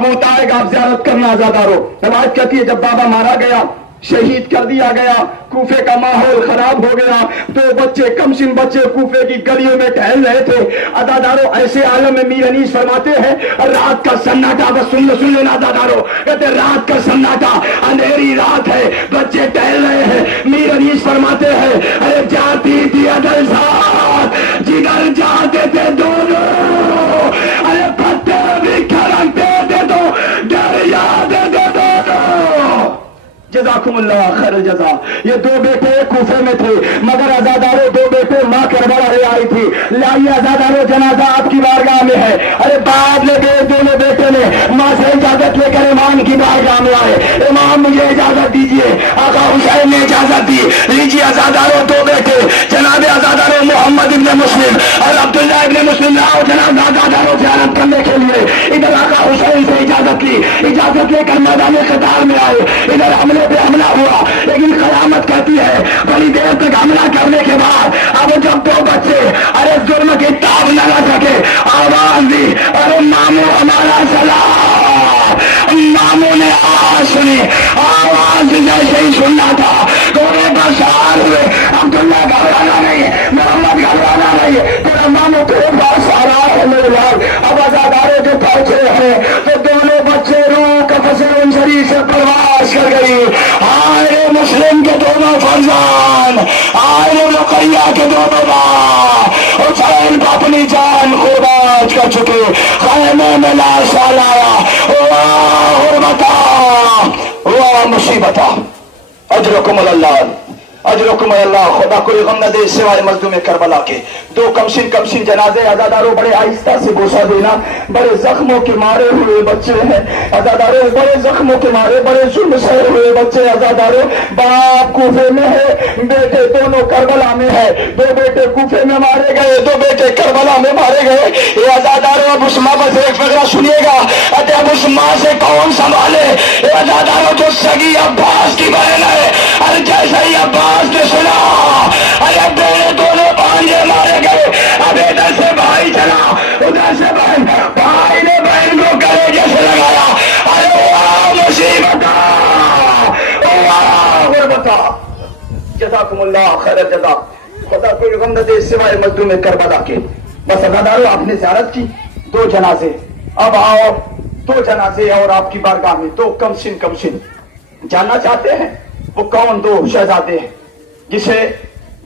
اب وقت آئے گا آپ زیارت کرنا آزادارو. روایت کہتی ہے جب بابا مارا گیا، شہید کر دیا گیا، کوفے کا ماحول خراب ہو گیا. دو بچے کمسن بچے کوفے کی گلیوں میں ٹہل رہے تھے. عزادارو ایسے عالم میں میر انیس فرماتے ہیں رات کا سناٹا، بس سن لینا عزادارو، کہتے رات کا سناٹا، اندھیری رات ہے، بچے ٹہل رہے ہیں. میر انیس فرماتے ہیں ارے جاتی تھی عدل ساتھ جدھر جاتے تھے دونوں، ارے پتھر بھی کھڑکتے تھے تو ڈر جاتے تھے دونوں. جزاکم اللہ خیر الجزا. یہ دو بیٹے کوفے میں تھے مگر عزادارو دو بیٹے ماں کربلا لے آئی تھی. لائیے عزادارو جنازہ آپ کی بارگاہ میں ہے. ارے بعد لے گئے دونوں بیٹے نے ماں سے اجازت لے کر امام کی بارگاہ میں آئے. امام مجھے اجازت دیجیے. آقا حسین نے اجازت دی. لیجیے عزادارو دو بیٹے جناب عزادارو محمد ابن مسلم اور عبداللہ ابن مسلم آؤ جناب عزادارو زیارت کرنے کے لیے. ادھر آقا حسین سے اجازت لی، اجازت لے کر میدان قتال میں آئے. ادھر حملے پہ حملہ ہوا لیکن قیامت کہتی ہے بڑی دیر تک حملہ کرنے کے بعد اب جب دو بچے ارے ظلم کی تاب نہ لگا سکے آواز دی ارے مامو ہمارا سلام. مامو نے آواز سنی، آواز جیسے ہی سننا تھا گھوڑے پر سوار ہوئے. عبداللہ گھبرانا نہیں، محمد گھبرانا نہیں، تیرا مامو تیرے پاس آ رہا ہے میرے لال. اب عزادارے جو پہنچے ہیں تو دونوں بچے روح قفص انصری سے پرواز کر گئی. آئے مسلم کے دونوں فرزان، آئے رقیہ کے دونوں ماں، حسین کو اپنی جان قربان کر چکے. خیمے میں لاش لایا. حرمتا ہوا مصیبتا اجرکم اللہ، اجرکم اللہ. خدا کوئی غم نہ دے سوائے مظلوم کربلا کے. دو کمسن جنازے عزادارو بڑے آہستہ سے بوسہ دینا. بڑے زخموں کے مارے ہوئے بچے ہیں عزادارو، بڑے زخموں کے مارے، بڑے ظلم سہے ہوئے بچے عزادارو. باپ کوفے میں ہے، بیٹے دونوں کربلا میں ہے. دو بیٹے کوفے میں مارے گئے، دو بیٹے کربلا میں مارے گئے. یہ عزادارو اب اس ماں بس ایک فقرہ سنیے گا. اب اس ماں سے کون سنبھالے؟ یہ عزادارو جو سگی عباس کی بہن ہے. ارے جیسا ہی عباس نے سنا ارے میرے دونوں بھانجے مارے گئے. اب ادھر سے بھائی چلا ادھر سے بہن، بھائی نے بہن کو گلے جیسے لگایا. ارے واہ مصیبت، واہ غربت. جزاکم اللہ خیر الجزا. خدا کوئی غم نہ دے سوائے مظلوم کربلا کے. بس عزادارو آپ نے زیارت کی دو جنازے. اب آؤ دو جنازے اور آپ کی بارگاہ میں دو کمسن جاننا چاہتے ہیں وہ کون دو شہزادے ہیں جسے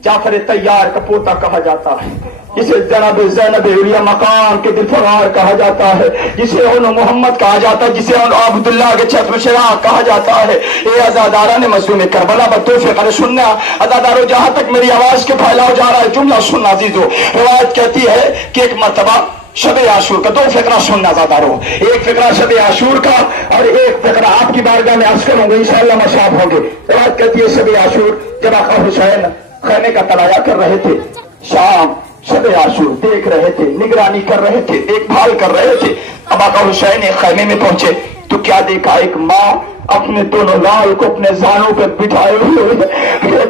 جعفر طیار کا پوتا کہا جاتا ہے، جسے جناب زینب علیہ مقام کے دلفگار کہا جاتا ہے، جسے ان محمد کہا جاتا ہے، جسے ان عبداللہ کے چشم چراغ کہا جاتا ہے. یہ عزادارہ نے مظلوم کربلا پر دو فقرے سننا. عزادارو جہاں تک میری آواز کے پھیلاؤ جا رہا ہے جملہ سننا عزیزو. روایت کہتی ہے کہ ایک مرتبہ شب عاشور کا، دو فقرہ سننا عزادارو، ایک فقرہ شب عاشور کا اور ایک فقرہ آپ کی بارگاہ میں عرض کروں گے انشاءاللہ مشاب ہوں گے. روایت کہتی ہے شب عاشور جب آقا حسین خیمے کا طلایہ کر رہے تھے، شام شب عاشور دیکھ رہے تھے، نگرانی کر رہے تھے، دیکھ بھال کر رہے تھے. اب آقا حسین ایک خیمے میں پہنچے تو کیا دیکھا؟ ایک ماں اپنے دونوں لال کو اپنے زانوں پہ بٹھائے ہوئے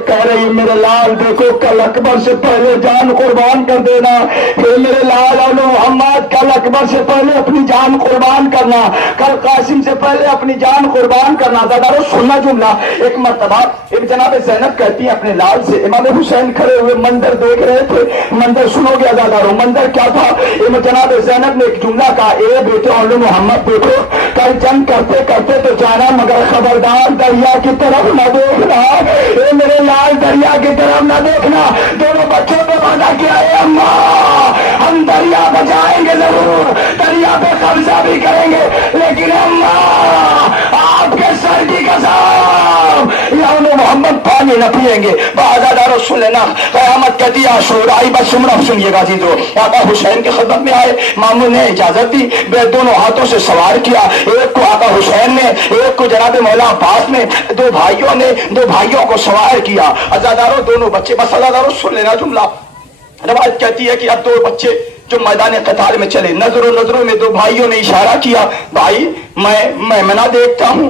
کہہ رہی میرے لال دیکھو کل اکبر سے پہلے جان قربان کر دینا. میرے لال اور محمد کل اکبر سے پہلے اپنی جان قربان کرنا، کل قاسم سے پہلے اپنی جان قربان کرنا. عزادارو سننا جملہ. ایک مرتبہ ایک جناب زینب کہتی ہیں اپنے لال سے، امام حسین کھڑے ہوئے منظر دیکھ رہے تھے. منظر سنو گے عزادارو، منظر کیا تھا؟ جناب زینب نے ایک جملہ کہا، اے بیٹے اور محمد دیکھو کل جنگ کرتے کرتے تو جانا مگر خبردار دریا کی طرف نہ دیکھنا. اے میرے لال دریا کی طرف نہ دیکھنا. دونوں بچوں کو وعدہ کیا ہے اماں ہم دریا بچائیں گے ضرور، دریا پہ قبضہ بھی کریں گے، لیکن اماں آپ کے سر کی قسم یا محمد پانی نہ پیئیں گے. عزادارو سن لینا. قیامت کہتی ہے عاشور آئی. بس عمرہ سنیے گا عزیزو. آقا حسین کی خدمت میں آئے، ماموں نے اجازت دی، دونوں ہاتھوں سے سوار کیا. ایک کو آقا حسین نے، ایک کو جناب مولا عباس نے، دو بھائیوں کو سوار کیا. عزادارو دونوں بچے. بس عزادارو سن لینا جملہ. روایت کہتی ہے کہ اب دو بچے جو میدان قتال میں چلے، نظروں میں دو بھائیوں نے اشارہ کیا، بھائی میں نہ دیکھتا ہوں،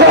2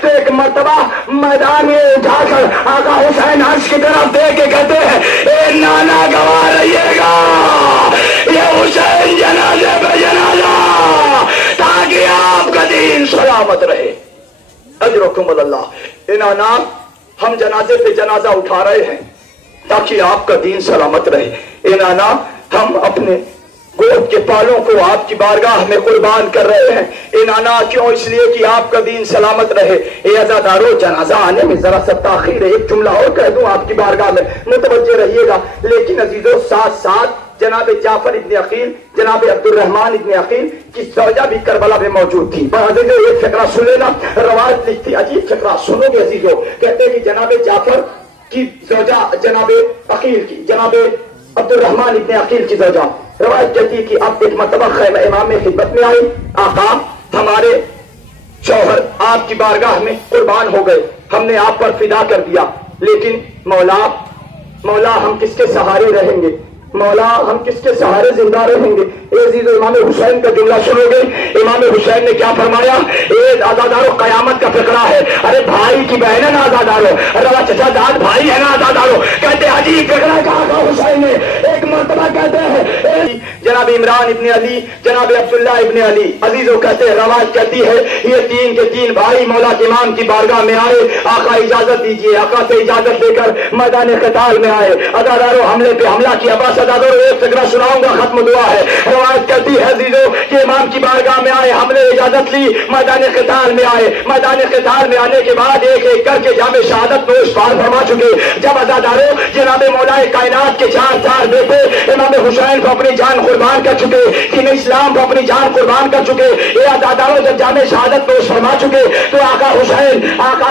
تو ایک مرتبہ میدان میں اٹھا کر آقا حسین عرش کی طرف دیکھ کے کہتے ہیں اے نانا گواہ رہیے گا یہ حسین جنازے پہ جنازہ تاکہ آپ کا دین سلامت رہے. اجرکم اللہ. اے نانا ہم جنازے پہ جنازہ اٹھا رہے ہیں تاکہ آپ کا دین سلامت رہے. اے نانا ہم اپنے گود کے پالوں کو آپ کی بارگاہ میں قربان کر رہے ہیں. اے نانا کیوں؟ اس لیے کہ آپ کا دین سلامت رہے. اے عزادارو جنازہ آنے میں ذرا سا تاخیر ہے. ایک جملہ اور کہہ دوں آپ کی بارگاہ میں، متوجہ رہیے گا. لیکن عزیزو ساتھ ساتھ جناب جعفر ابن عقیل، جناب عبد الرحمن ابن عقیل کی زوجہ بھی کربلا میں موجود تھی. عزیزو ایک فقرہ سن لینا، روایت لکھتی، عجیب فقرہ سنو گے عزیزو. کہتے ہیں کہ جناب جعفر کی زوجہ جناب عقیل کی، جناب عبد الرحمن ابن عقیل کی زوجہ، روایت کہتی ہے کہ اب ایک مرتبہ خیمہ امام میں خدمت میں آئی. آقا ہمارے شوہر آپ کی بارگاہ میں قربان ہو گئے، ہم نے آپ پر فدا کر دیا، لیکن مولا ہم کس کے سہارے رہیں گے؟ مولا ہم کس کے سہارے زندہ رہیں گے؟ اے عزیزو امام حسین کا جملہ سنو گے. امام حسین نے کیا فرمایا؟ اے آزادارو قیامت کا فقرہ ہے. ارے بھائی کی بہن ہے نا آزادارو، روا چچا داد بھائی ہے نا آزادارو. کہتے ہیں عجیب فقرہ کہا تھا حسین نے. ایک مرتبہ کہتے ہیں جناب عمران ابن علی، جناب عبداللہ ابن علی، عزیزو کہتے ہیں روایت کہتی ہے یہ تین کے تین بھائی مولا کے امام کی بارگاہ میں آئے. آقا اجازت دیجیے. آقا سے اجازت لے کر میدان قتال میں آئے. آزادارو حملے پہ حملہ کیا. بس ایک فقرہ سناؤں گا، ختم دعا ہے. روایت کہتی ہے عزیزو کہ امام کی بارگاہ میں آئے، ہم نے اجازت لی، میدان قتال میں آئے. میدان قتال میں آنے کے بعد ایک ایک کر کے جام شہادت نوش پار فرما چکے. جب عزادارو جناب مولا کائنات کے چار بیٹے امام حسین کو اپنی جان قربان کر چکے، دین اسلام کو اپنی جان قربان کر چکے، یہ عزادارو جب جام شہادت نوش فرما چکے تو آقا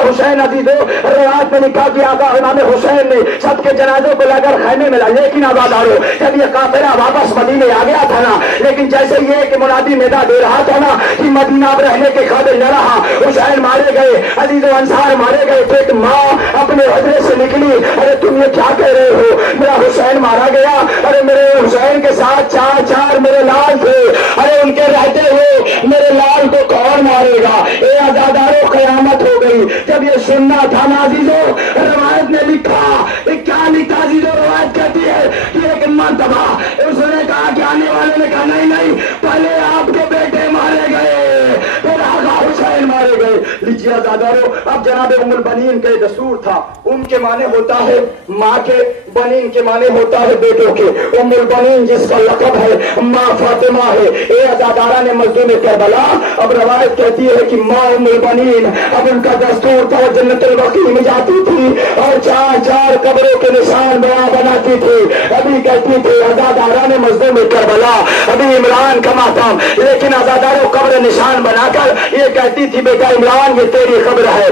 حسین عزیزو روایت میں لکھا کہ آقا امام حسین نے سب کے جنازوں کو لے کر خیمے میں لا. لیکن عزادارو جب یہ قافلہ واپس مدینے آ گیا تھا نا، لیکن جیسے یہ کہ منادی ندا دے رہا تھا نا کہ مدینہ اب رہنے کے قابل نہ رہا، حسین مارے گئے، عزیز و انصار مارے گئے، تو ایک ماں اپنے حجرے سے نکلی، ارے تم یہ کیا کہہ رہے ہو؟ میرا حسین مارا گیا. ارے میرے حسین کے ساتھ چار میرے لال تھے، ارے ان کے رہتے ہوئے میرے لال کو کون مارے گا؟ اے عزادارو قیامت ہو گئی. جب یہ سننا تھا نا عزیزو، روایت نے لکھا، کیا لکھا عزیزو؟ روایت کہتی ہے کہ ایک مرتبہ اس نے کہا کہ آنے والے نے کہا نہیں پہلے آپ کے بیٹے مارے گئے، پھر آقا حسین مارے گئے. لیجیے عزادارو اب جناب ام البنین کا دستور تھا. ام کے معنی ہوتا ہے ماں کے، بنین کے معنی ہوتا ہے بیٹوں کے. ام البنین جس کا لقب ہے ماں فاطمہ ہے. اے عزادارہ نے مظلوم کربلا اب روایت کہتی ہے کہ ماں ام البنین اب ان کا دستور تھا جنت البقیع میں جاتی تھی اور چار قبروں کے نشان بناتی تھی. ابھی کہتی تھی عزادارہ نے مظلوم کربلا، ابھی عمران کا ماتم، لیکن عزاداروں قبر نشان بنا کر یہ کہتی تھی بیٹا عمران یہ تیری قبر ہے،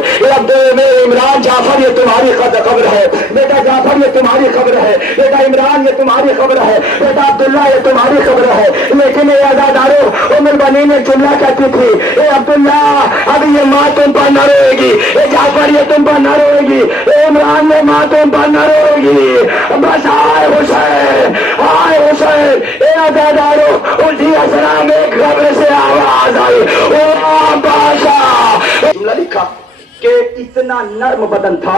عمران جعفر یہ تمہاری قبر ہے، بیٹا جعفر یہ تمہاری قبر ہے، بیٹا عمران یہ تمہاری قبر ہے، بیٹا عبداللہ یہ تمہاری قبر ہے. لیکن یہ عزاداروں ام البنین ایک جملہ کہتی تھی، اے عبداللہ اب یہ ماں تم پر نہ روئے گی، اے جعفر یہ تم پر نہ روئے گی، اے عمران یہ ماں تم پر نہ روئے گی. بس آئے حسین. اے عزادارو اسی اسرا میں قبر سے آواز آئی، او بادشاہ. جملہ لکھا کہ اتنا نرم بدن تھا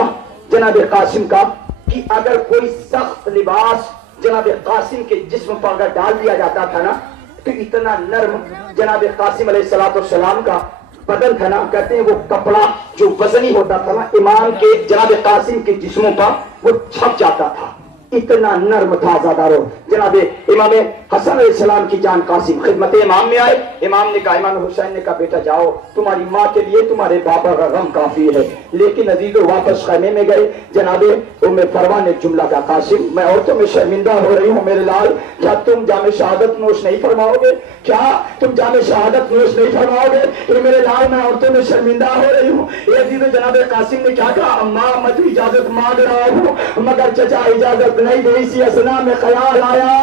جناب قاسم کا کہ اگر کوئی سخت لباس جناب قاسم کے جسم پر اگر ڈال دیا جاتا تھا نا تو اتنا نرم جناب قاسم علیہ السلام کا بدن تھا نا. کہتے ہیں وہ کپڑا جو وزنی ہوتا تھا نا امام کے جناب قاسم کے جسموں پر وہ چھپ جاتا تھا، اتنا نرم تھا عزادارو. جناب امام حسن علیہ السلام کی جان قاسم خدمت امام میں آئے. امام نے کہا، امام حسین نے کہا بیٹا جاؤ، تمہاری ماں کے لیے تمہارے بابا کا غم کافی ہے. لیکن عزیزو واپس خیمے میں گئے. جناب ام فروا نے جملہ کا، قاسم میں عورتوں میں شرمندہ ہو رہی ہوں میرے لال، کیا تم جام شہادت نوش نہیں فرماؤ گے؟ کیا تم جام شہادت نوش نہیں فرماؤ گے؟ تو میرے لال میں عورتوں میں شرمندہ ہو رہی ہوں. یہ عزیزو جناب قاسم نے کیا کہا، اماں میں تو اجازت مانگ رہا ہوں مگر چچا اجازت نہیں دے. اسی اسنا میں خیال آیا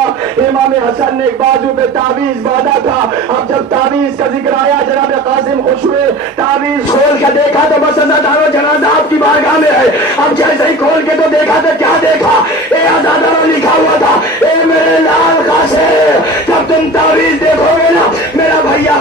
امام حسن نے ایک بازو پہ تعویذ باندھا تھا. اب جب تعویذ کا ذکر آیا جناب قاسم خوش ہوئے، تعویذ کھول کے دیکھا تو بس عزادارو جنازہ آپ کی بارگاہ میں ہے. اب جیسے ہی کھول کے تو دیکھا تو کیا دیکھا، اے عزادارو لکھا ہوا تھا، اے میرے لال قاسم جب تم تعویذ دیکھو گے نا میرا بھیا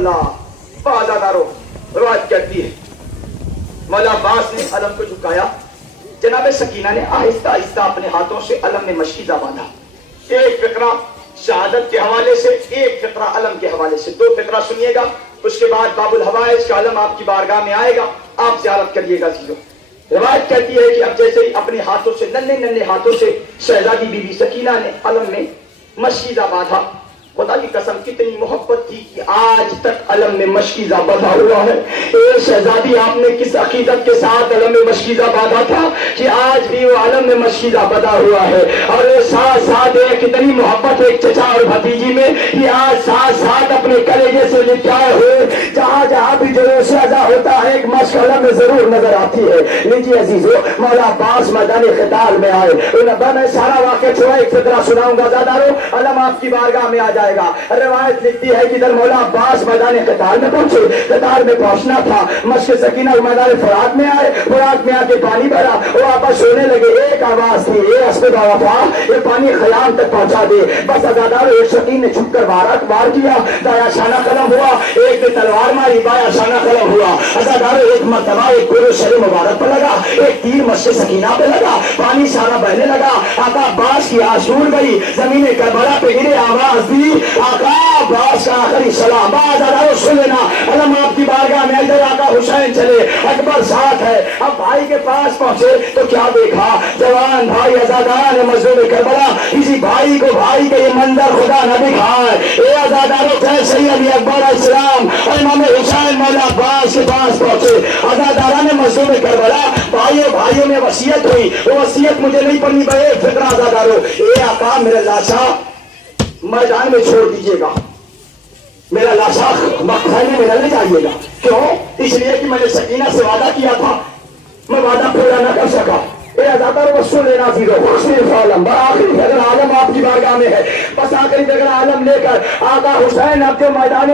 اللہ بازادارو روایت کہتی ہے مولا عباس نے علم کو جھکایا، جناب سکینہ نے آہستہ آہستہ اپنے ہاتھوں سے علم میں مشکیزہ باندھا، ایک فقرہ شہادت کے حوالے سے، ایک فقرہ علم کے حوالے سے، دو فقرہ سنیے گا، اس کے بعد باب الحوائج کا علم آپ کی بارگاہ میں آئے گا، آپ زیارت کریے گا چیزوں۔ روایت کہتی ہے کہ اب جیسے ہی اپنے ہاتھوں سے ننھے ہاتھوں سے شہزادی بی بی سکینہ نے علم میں مشکیزہ باندھا، خدا کی قسم کتنی محبت تھی کہ آج تک علم میں مشکیزہ باندھا ہوا ہے۔ اے شہزادی آپ نے کس عقیدت کے ساتھ علم میں مشکیزہ باندھا تھا کہ آج بھی وہ علم میں مشکیزہ باندھا ہوا ہے، اور ساتھ ساتھ کتنی محبت ایک چچا اور بھتیجی میں کہ آج ساتھ ساتھ اپنے کلیجے سے لپٹائے ہوئے جہاں جہاں بھی جلوس ادا ہوتا ہے ایک مشق علم میں ضرور نظر آتی ہے۔ لیجیے عزیزو، مولا عباس میدان قتال میں آئے، میں سارا واقعہ چھوڑا ایک فقرہ سناؤں گا، زادارو علم آپ کی بارگاہ میں آ جائے گا۔ روایت لکھتی ہے کہ در مولا عباس میدان قتال میں پہنچے، قتال میں پہنچنا تھا، مشق سکینہ میدان فرات میں آئے، فرات میں آ کے پانی بھرا، وہ آپس سونے لگے، ایک آواز تھی، اے اسد وفا، یہ پانی خیام تک پہنچا دے۔ بس ازادارو ایک شکین نے چھپ کر وار کیا، دایا شانہ قلم ہوا، ایک نے تلوار ماری، بایا شانہ قلم ہوا، ازادارو ایک مرتبہ ایک پورے شر مبارک پر لگا، ایک تیر مشق سکینہ پہ لگا، پانی سارا بہنے لگا، آقا عباس کی آشور گئی، زمین کربلا پہ گرے، آواز دی آقا عباس کا آخری سلام۔ ازادارو سن لینا، علم آپ کی بارگاہ میں ادھر آقا حسین چلے، اکبر ساتھ ہے، اب بھائی کے پاس پہنچے تو کیا دیکھا، جوان بھائی ازاداران مظلوم کربلا، کسی بھائی کو بھائی کا یہ منظر خدا نہ دکھائے۔ اے ازادارو جیسے ہی علی اکبر علیہ السلام اور امام حسین مولا عباس کے پاس پہنچے، ازاداران مظلوم کربلا، بھائیوں میں وصیت ہوئی، وہ وصیت مجھے نہیں پڑھنی بھائی، ایک فقرہ ازادارو، اے آقا میرا لاشا میدان میں چھوڑ دیجیے گا، میرا لاشا مقبرے میں میرا لے جائیے گا۔ کیوں؟ اس لیے کہ میں نے سکینہ سے وعدہ کیا تھا، میں وعدہ پورا نہ کر سکا۔ اے ازادارو بس سن لینا زیرو، صرف عالم آخری فقرہ عالم آپ کی بارگاہ میں ہے، بس آخری فقرہ عالم لے کر آقا حسین اب جو میدان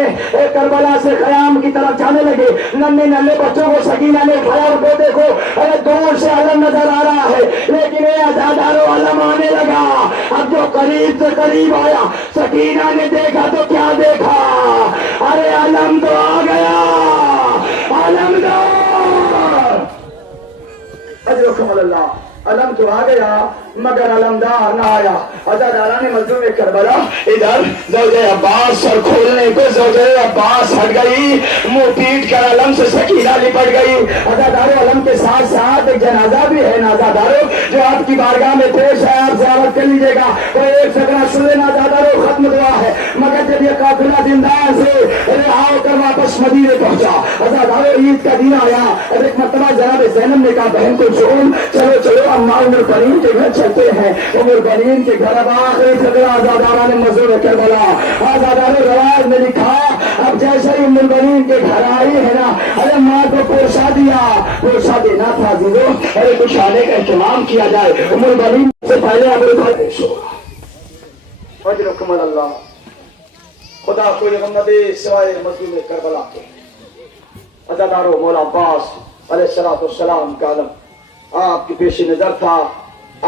کربلا سے خیام کی طرف جانے لگے، ننھے بچوں کو سکینہ نے اٹھایا، اور وہ دیکھو ارے دور سے علم نظر آ رہا ہے، لیکن اے ازادارو علم آنے لگا، اب جو قریب سے قریب آیا، سکینہ نے دیکھا تو کیا دیکھا، ارے علم تو آ گیا، علم تو اجرکم اللہ، علم تو آ گیا مگر علمدار نہ آیا۔ ازاداران مظلوم کربلا ادھر زوجہ عباس سر کھولنے کو زوجہ عباس ہٹ گئی، منہ پیٹ کر علم سے سکینہ لپٹ گئی۔ ازادارو علم کے ساتھ ساتھ ایک جنازہ بھی ہے نازادارو جو آپ کی بارگاہ میں پیش ہے، آپ زیارت کر لیجیے گا۔ وہ ایک فقرہ سن لینا ازادارو، ختم دعا ہے، مگر جب یہ قافلہ زندان سے رہا ہو کر واپس مدینے پہنچا، ازادارو عید کا دن آیا، اب ایک مرتبہ جناب زینب نے کہا بہن کو چھوڑ چلو چلو اما عمر کریم کے گھر چلتے ہیں۔ عمر کریم کے گھر اب آخری فقرہ ازاداران مظلوم کربلا، ازادارو روایت میں لکھا اب جیسے ہی عمر کریم کے گھر آئی ہے نا، ارے ماں کو پوشا دیا، پوشا دینا تھا زیرو، ارے کچھ آنے کا اہتمام کیا جائے، عمر کریم سے پہلے اب پیش ہوگا۔ اجرکم اللہ، خدا کوئی غم نہ دے سوائے مظلوم کربلا کے۔ ازادارو مولا عباس علیہ السلام کا علم آپ کی پیش نظر تھا،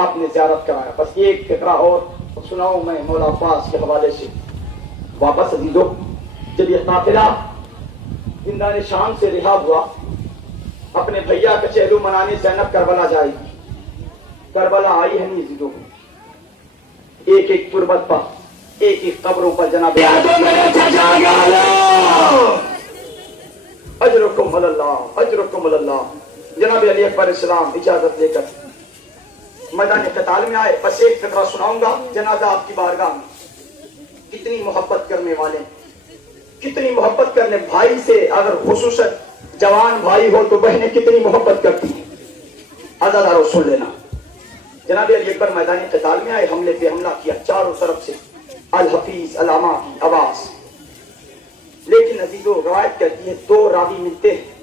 آپ نے زیارت کرایا۔ بس ایک فقرہ اور سناؤں میں مولا عباس کے حوالے سے۔ واپس عزیزو جب یہ قافلہ زندان شام سے رہا ہوا، اپنے بھیا کا چہلو منانے زینب کربلا جائے گی، کربلا آئی ہے نہیں عزیزو، ایک ایک تربت پر ایک ایک قبروں پر جناب اجرکم اللہ، اجرکم اللہ۔ جناب علی اکبر اسلام اجازت لے کر میدان قتال میں آئے، بس ایک فقرہ سناؤں گا، جنازہ آپ کی بارگاہ میں۔ کتنی محبت کرنے والے، کتنی محبت کرنے بھائی سے، اگر خصوصاً جوان بھائی ہو تو بہنیں کتنی محبت کرتی ہیں۔ ازادارو سن لینا، جناب علی اکبر میدان قتال میں آئے، حملے پہ حملہ کیا، چاروں طرف سے الحفیظ علامہ کی آواز، لیکن عزیزو روایت کہتی ہے دو راوی ملتے ہیں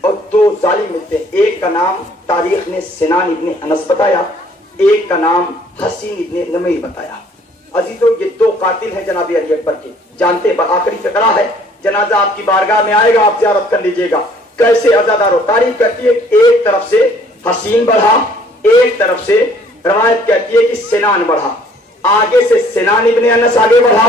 اور دو ظالم ملتے ہیں، ایک کا نام تاریخ نے سنان ابن انس بتایا، ایک کا نام حسین ابن نمیر بتایا۔ عزیزو یہ دو قاتل ہیں جناب علی اکبر کے، جانتے آخری فقرہ ہے، جنازہ آپ کی بارگاہ میں آئے گا، آپ زیارت کر لیجیے گا۔ کیسے ازادارو؟ تاریخ کہتی ہے ایک طرف سے حسین بڑھا، ایک طرف سے روایت کہتی ہے کہ سنان بڑھا، آگے سے سنان ابن انس آگے بڑھا،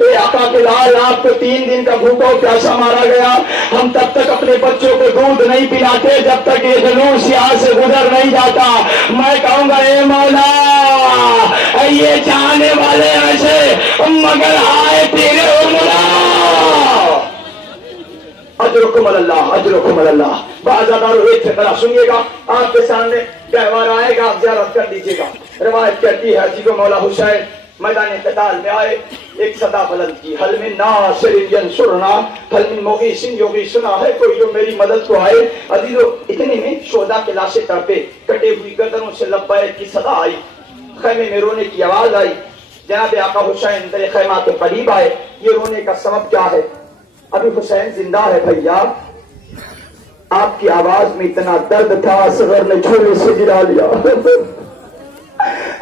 اے آقا کے لال آپ کو 3 دن کا بھوکا و پیاسا مارا گیا، ہم تب تک اپنے بچوں کو دودھ نہیں پلاتے جب تک یہ جلوس یہاں سے گزر نہیں جاتا۔ میں کہوں گا اے مولا یہ چاہنے والے ایسے مگر آئے تیرے عمرہ، اجرکم اللہ اجرکم اللہ۔ بازادارو ایک فقرہ سنیے گا، آپ کے سامنے گہوارہ آئے گا، آپ زیارت کر دیجیے گا۔ روایت کہتی ہے جب مولا حسین میدان قتال میں آئے ایک صدا بلند کی، حل من ناصر ینصرنا حل من مغیث یغیثنا، ہے کوئی جو میری مدد کو آئے۔ عزیزو اتنے میں شہداء کے لاشیں تڑپے، کٹے ہوئی گردنوں سے لبیک کی صدا آئی، خیمے میں رونے کی آواز آئی۔ جناب آقا حسین در خیمہ کے قریب آئے، یہ رونے کا سبب کیا ہے؟ ابھی حسین زندہ ہے بھیا، آپ کی آواز میں اتنا درد تھا اصغر نے جھولے سے گرا لیا،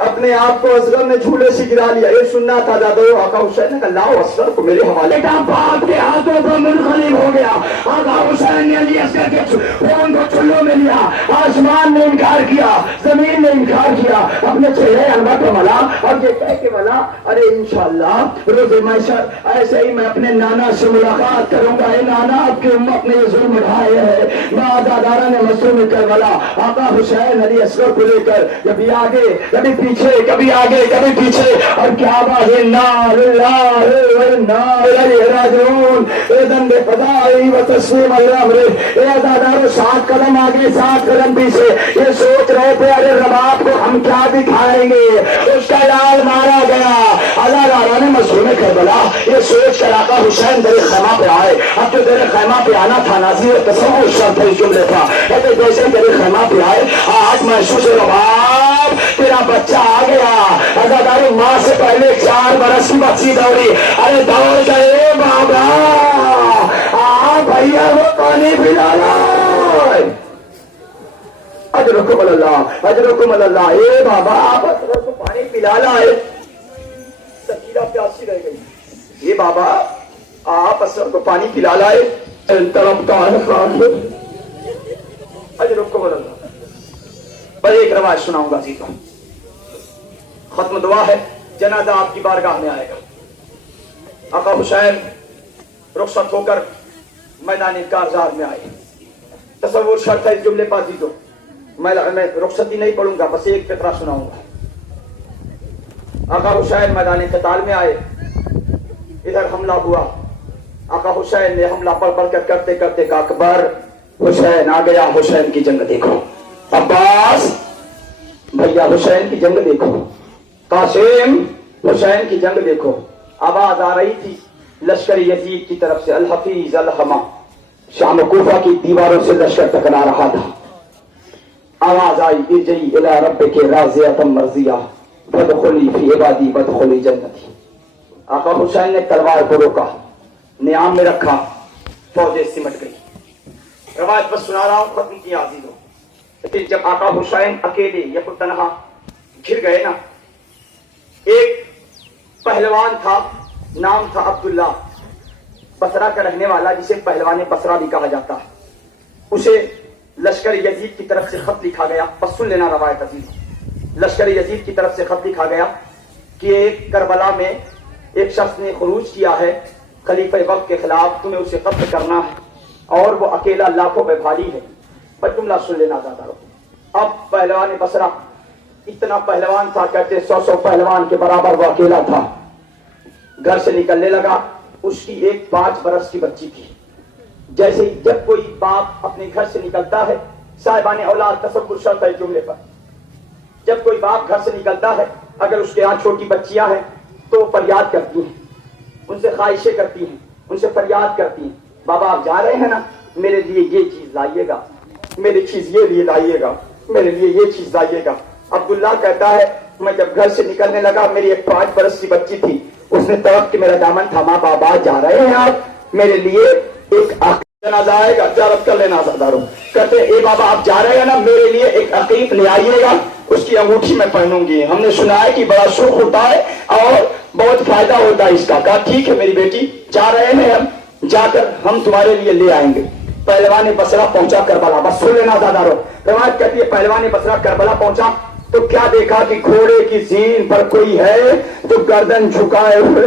اپنے آپ کو اصغر نے جھولے سے گرا لیا۔ یہ سننا تھا دادو آقا حسین نے کہا لاؤ اصغر کو میرے حوالے کا، باپ کے ہاتھوں پر منقلب ہو گیا۔ آقا حسین نے علی اصغر کے خون کو چلوں میں لیا، آسمان نے انکار کیا، زمین نے انکار کیا، اپنے چہرے انور کو ملا اور یہ کہہ کے ملا ارے انشاءاللہ روز محشر ایسے ہی میں اپنے نانا سے ملاقات کروں گا۔ اے نانا آپ کی امت نے یہ ظلم اٹھائے ہیں۔ بازادارہ نے مسجد کربلا آقا حسین علی اصغر کو لے کر کبھی آگے کبھی پیچھے، کبھی آگے کبھی پیچھے، اور کیا آواز ہے انا للہ و انا الیہ راجعون، اذن بقضاء و تسلیم الامر۔ اے عزادارو 7 قدم آگے 7 قدم پیچھے، یہ سوچ رہے تھے ارے رباب کو ہم کیا دکھائیں گے، اس کا لال مارا گیا۔ عزادارہ نے مسجد کربلا یہ سوچ کر آقا حسین در خیمہ پہ آئے۔ اب جو در خیمہ پہ آنا تھا ناظر تصور شرط ہے اس جملے کا، کہتے جیسے در خیمہ پہ آئے آج محسوس رباب تیرا بچہ آ گیا۔ عزادارو ماں سے پہلے 4 برس کی بچی دوڑی، ارے دوڑ گئے بابا بھیا وہ پانی پلانا، اجرکم اللہ اجرکم اللہ۔ اے بابا آپ اصغر کو پانی پلا لائے، سکینہ پیاسی رہ گئی۔ یہ بابا آپ اصغر کو پانی پلا لائے، طلبکار خان اجرکم اللہ۔ پر ایک روایت سناؤں گا سیدھا، ختم دعا ہے، جنازہ آپ کی بارگاہ میں آئے گا۔ آقا حسین رخصت ہو کر میدان کارزار میں آئے۔ تصور شرط ہے اس جملے پر عزیزو، میں رخصتی نہیں پڑھوں گا، بس ایک فقرہ سناؤں گا۔ آقا حسین میدان قتال میں آئے، ادھر حملہ ہوا، آقا حسین نے حملہ پڑھ پڑھ کر کرتے کرتے کہا اکبر حسین آ گیا، حسین کی جنگ دیکھو، عباس بھیا حسین کی جنگ دیکھو، قاسم حسین کی جنگ دیکھو۔ آواز آ رہی تھی لشکر یزید کی طرف سے، الحفیظ الحما، شام کوفہ کی دیواروں سے لشکر ٹکرا رہا تھا۔ آواز آئی ارجعی الی ربک راضیۃ مرضیہ فادخلی فی عبادی وادخلی جنتی۔ آقا حسین نے تلوار کو روکا، نیام میں رکھا، فوجیں سمٹ گئی۔ روایت بس سنا رہا ہوں، ختم کیا عزیزوں۔ لیکن جب آقا حسین اکیلے یک تنہا گھر گئے نا، ایک پہلوان تھا، نام تھا عبداللہ، بصرہ کا رہنے والا، جسے پہلوان بصرہ بھی کہا جاتا ہے۔ اسے لشکر یزید کی طرف سے خط لکھا گیا، بس سن لینا روایت عزیز۔ لشکر یزید کی طرف سے خط لکھا گیا کہ ایک کربلا میں ایک شخص نے خروج کیا ہے خلیفہ وقت کے خلاف، تمہیں اسے قتل کرنا ہے اور وہ اکیلا لاکھوں پہ بھاری ہے۔ بس جملہ سن لینا چاہتا ہوں۔ اب پہلوان بصرہ اتنا پہلوان تھا، کہتے 100 پہلوان کے برابر وہ اکیلا تھا۔ گھر سے نکلنے لگا، اس کی ایک 5 برس کی بچی تھی۔ جیسے ہی جب کوئی باپ اپنے گھر سے نکلتا ہے، صاحبان اولاد تصور شرط ہے جملے پر، جب کوئی باپ گھر سے نکلتا ہے اگر اس کے یہاں چھوٹی بچیاں ہیں تو فریاد کرتی ہیں، ان سے خواہشیں کرتی ہیں، ان سے فریاد کرتی ہیں، بابا آپ جا رہے ہیں نا، میرے لیے یہ چیز لائیے گا، میری چیز یہ لیے لائیے گا، میرے لیے یہ چیز لائیے گا۔ عبداللہ کہتا ہے میں جب گھر سے نکلنے لگا، میری ایک 5 برس کی بچی تھی، اس نے تڑپ کے میرا دامن تھاما، بابا جا رہے ہیں آپ، میرے لیے ایک جنازہ آئے گا، زیارت کر لینا عزادارو۔ کہتے اے بابا آپ جا رہے ہیں نا، میرے لیے ایک عقیق لے آئیے گا، اس کی انگوٹھی میں پہنوں گی، ہم نے سنا ہے کہ بڑا سرخ ہوتا ہے اور بہت فائدہ ہوتا ہے اس کا۔ کہا ٹھیک ہے میری بیٹی، جا رہے ہیں ہم، جا کر ہم تمہارے لیے لے آئیں گے۔ پہلوان بصرہ پہنچا کربلا، بس سن لینا عزادارو۔ روایت کہتی ہے پہلوان بصرہ کربلا پہنچا، تو کیا دیکھا کہ گھوڑے کی زین پر کوئی ہے تو گردن جھکائے ہوئے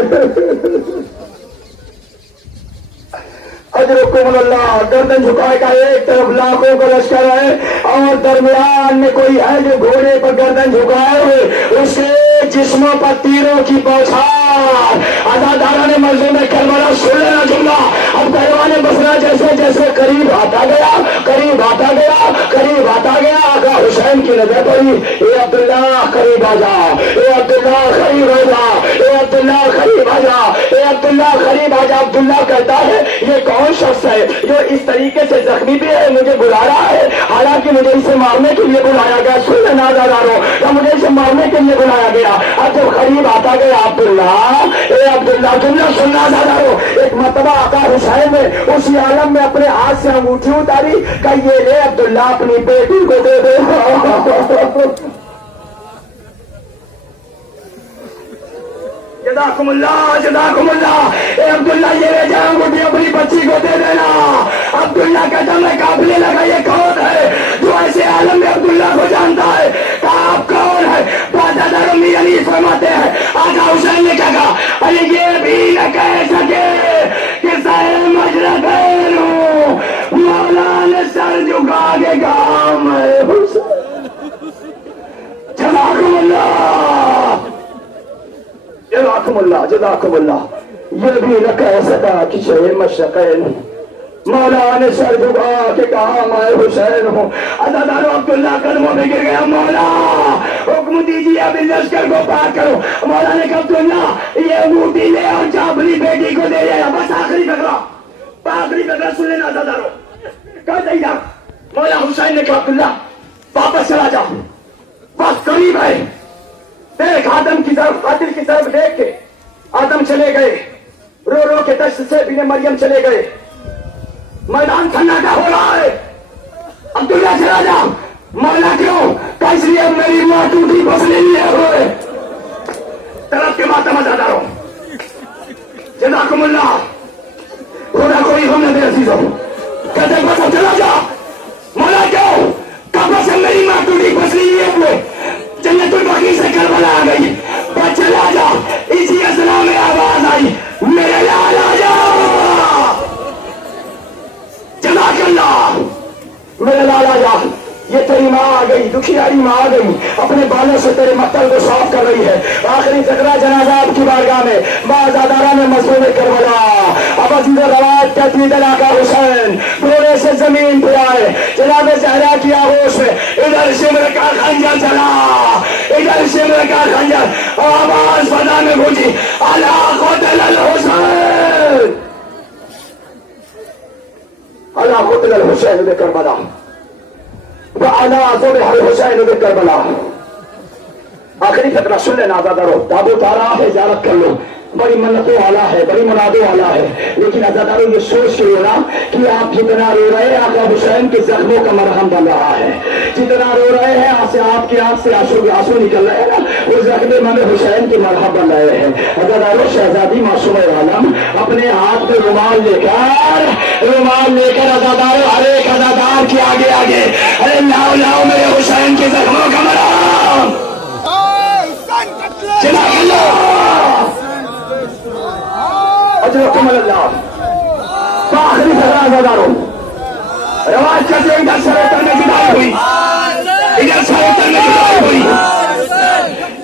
اجرکم اللہ، گردن جھکائے کا ایک طرف لاکھوں کا لشکر ہے اور درمیان میں کوئی ہے جو گھوڑے پر گردن جھکائے ہوئے، اس کے جسموں پر تیروں کی بوچھار۔ عزادارہ نے منظوم کربلا سن لینا جملہ، اب کیروان بسرا جیسے جیسے قریب آتا گیا، قریب آتا گیا، قریب آتا گیا، آقا حسین کی نظر پڑی، اے عبداللہ قریب آ جا، اے عبداللہ قریب آ جا، اے عبداللہ قریب آ جا، اے عبداللہ قریب آ جا۔ عبداللہ کہتا ہے یہ کون شخص ہے جو اس طریقے سے زخمی بھی ہے، مجھے بلا رہا ہے، حالانکہ مجھے اسے مارنے کے لیے بلایا گیا، سن لینا عزادارو، مجھے اسے مارنے کے لیے بلایا گیا۔ اب جب قریب آتا گیا عبداللہ، اے عبداللہ، جملہ سننا عزادارو، ایک مرتبہ آقا حسین نے اسی عالم میں اپنے ہاتھ سے انگوٹھی اتاری کہ یہ لے عبداللہ اپنی بیٹی کو دے دے۔ جزاکم اللہ، جزاکم اللہ، اے عبداللہ یہ لے جا انگوٹھی اپنی بچی کو دے دینا۔ عبداللہ کہتا میں قابلے لگا یہ کون ہے جو ایسے عالم میں عبداللہ کو جانتا ہے؟ کہا آپ کون ہے؟ بادہ میاں نہیں فرماتے ہیں، آقا حسین نے کہا ارے یہ بھی نہ کہہ سکے کہ سائے مجربین ہوں، مولا نے سر جھکا کے کہا میں حسین۔ جزاکم اللہ، جزاکم اللہ، جزاکم اللہ، یہ بھی نہ کہہ سکا کہ شہ مشرقین، مولا نے سر جھکا کے کہا میں حسین ہوں۔ عزادارو عبداللہ قدموں میں گر گیا، مولا حکم دیجیے اب اس لشکر کو پار کرو۔ مولا نے کہا عبداللہ یہ انگوٹھی لے اور جا اپنی بیٹی کو دے دے، بس آخری فقرہ، آخری فقرہ سن لینا عزادارو، کہہ دے جا۔ مولا حسین نے کہا عبداللہ واپس چلا جا، وقت قریب ہے، دیکھ آدم کی طرف، قاتل کی طرف دیکھ کے۔ آدم چلے گئے، رو رو کے دشت سے بن مریم چلے گئے، میدان سناٹا ہو رہا ہے۔ عبداللہ چلا جا۔ مولا کیوں؟ کہ اس لیے میری ماں ٹوٹی پسلی لیے ہوئے طرف کے ماتم عزادارو، جزاکم اللہ، خدا کوئی ہم نہ دے عزیزوں، کہتے بس اب چلا جا۔ مولا کیوں؟ کہ بس میری ماں ٹوٹی پسلی لیے ہوئے، جنت البقیع سے کربلا آ گئی، بس چلا جا۔ اسی اثنا میں آواز آئی میرے لال آ جا، جزاک اللہ، میرے لال آ جا۔ یہ تیری ماں آ گئی، دکھیاری ماں آ گئی، اپنے بالوں سے تیرے مقتل کو صاف کر رہی ہے۔ آخری ذکرہ جنازہ آپ کی بارگاہ میں، عزادارہ میں مظلوم کربلا۔ اب عزیز روایت کہتی ہے دل آقا حسین گھوڑے سے زمین پہ آئے، جناب زہرا کی آغوش میں، ادھر شمر کا خنجر چلا، ادھر شمر کا خنجر، آواز فضا میں گونجی الا قتل الحسین، الا قتل الحسین بکربلا، وَعَلَىٰ ذُبِحَ الْحُسَيْنُ بِكَرْبَلَا۔ آخری فقرہ سن لینا عزادارو، تابوت آ رہا ہے، زیارت کر لو، بڑی منتوں والا ہے، بڑی منادوں والا ہے، لیکن عزادارو یہ سوچ کے لینا کہ آپ جتنا رو رہے ہیں آقا حسین کے زخموں کا مرہم بن رہا ہے، جتنا رو رہے ہیں آپ کی آنکھ سے آنسو نکل رہے ہیں نا، وہ زخم امام حسین کے مرہم بن رہے ہیں۔ عزادارو شہزادی معصومہ عالم اپنے ہاتھ میں رومال لے کر عزادارو ہر ایک عزادار کے آگے آگے ارے لاؤ لاؤ میرے حسین کے زخموں کا مرہم، جزاک اللہ، اجرکم اللہ۔ تو آخری فقرہ عزادارو، روایت کہتے ہیں ادھر سروتر میں جدائی ہوئی، ادھر سروتر میں جدائی ہوئی،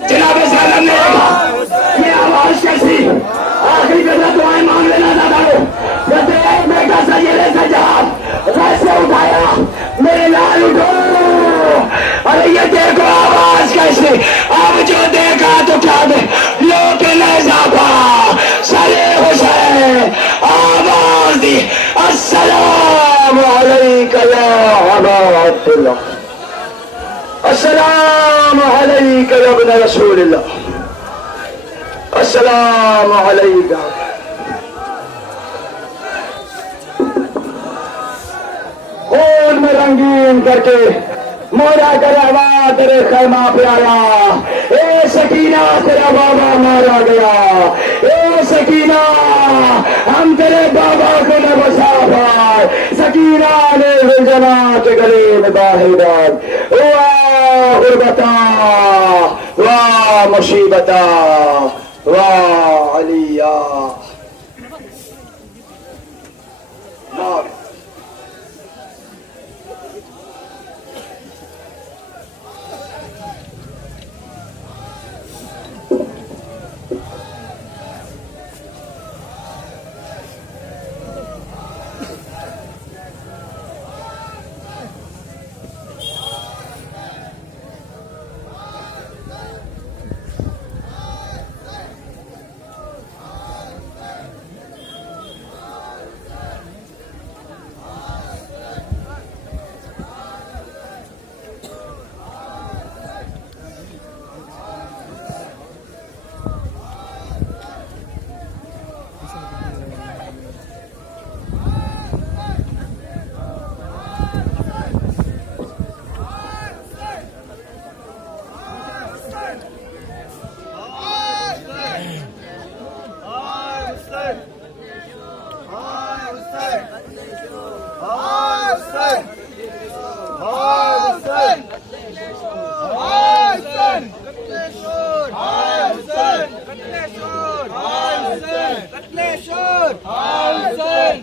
جناب سالم نے کہا یہ آواز کیسی؟ آخری فقرہ دعائیں مانگ لینا عزادارو، کہتے ہیں ایک بیٹا سید سجاد ویسے اٹھایا میرے لال اٹھو، ارے یہ دیکھو آواز کیسی، اب جو دیکھا تو کیا دے لو کے نیزہ پا سرے حسین، آواز دی السلام علیکہ یا ابا عبداللہ، السلام علیکہ یا ابن رسول اللہ، السلام علیکہ۔ خون میں رنگین کر کے مولا کروا تیرے خیمہ پہ آیا، اے سکینہ تیرا بابا مارا گیا، اے سکینہ ہم تیرے بابا کو نہ بچا پائے، سکینہ نے جنات گلے میں باہداد، واہ غربتا واہ مصیبتا واہ علیہ.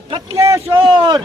قتل شور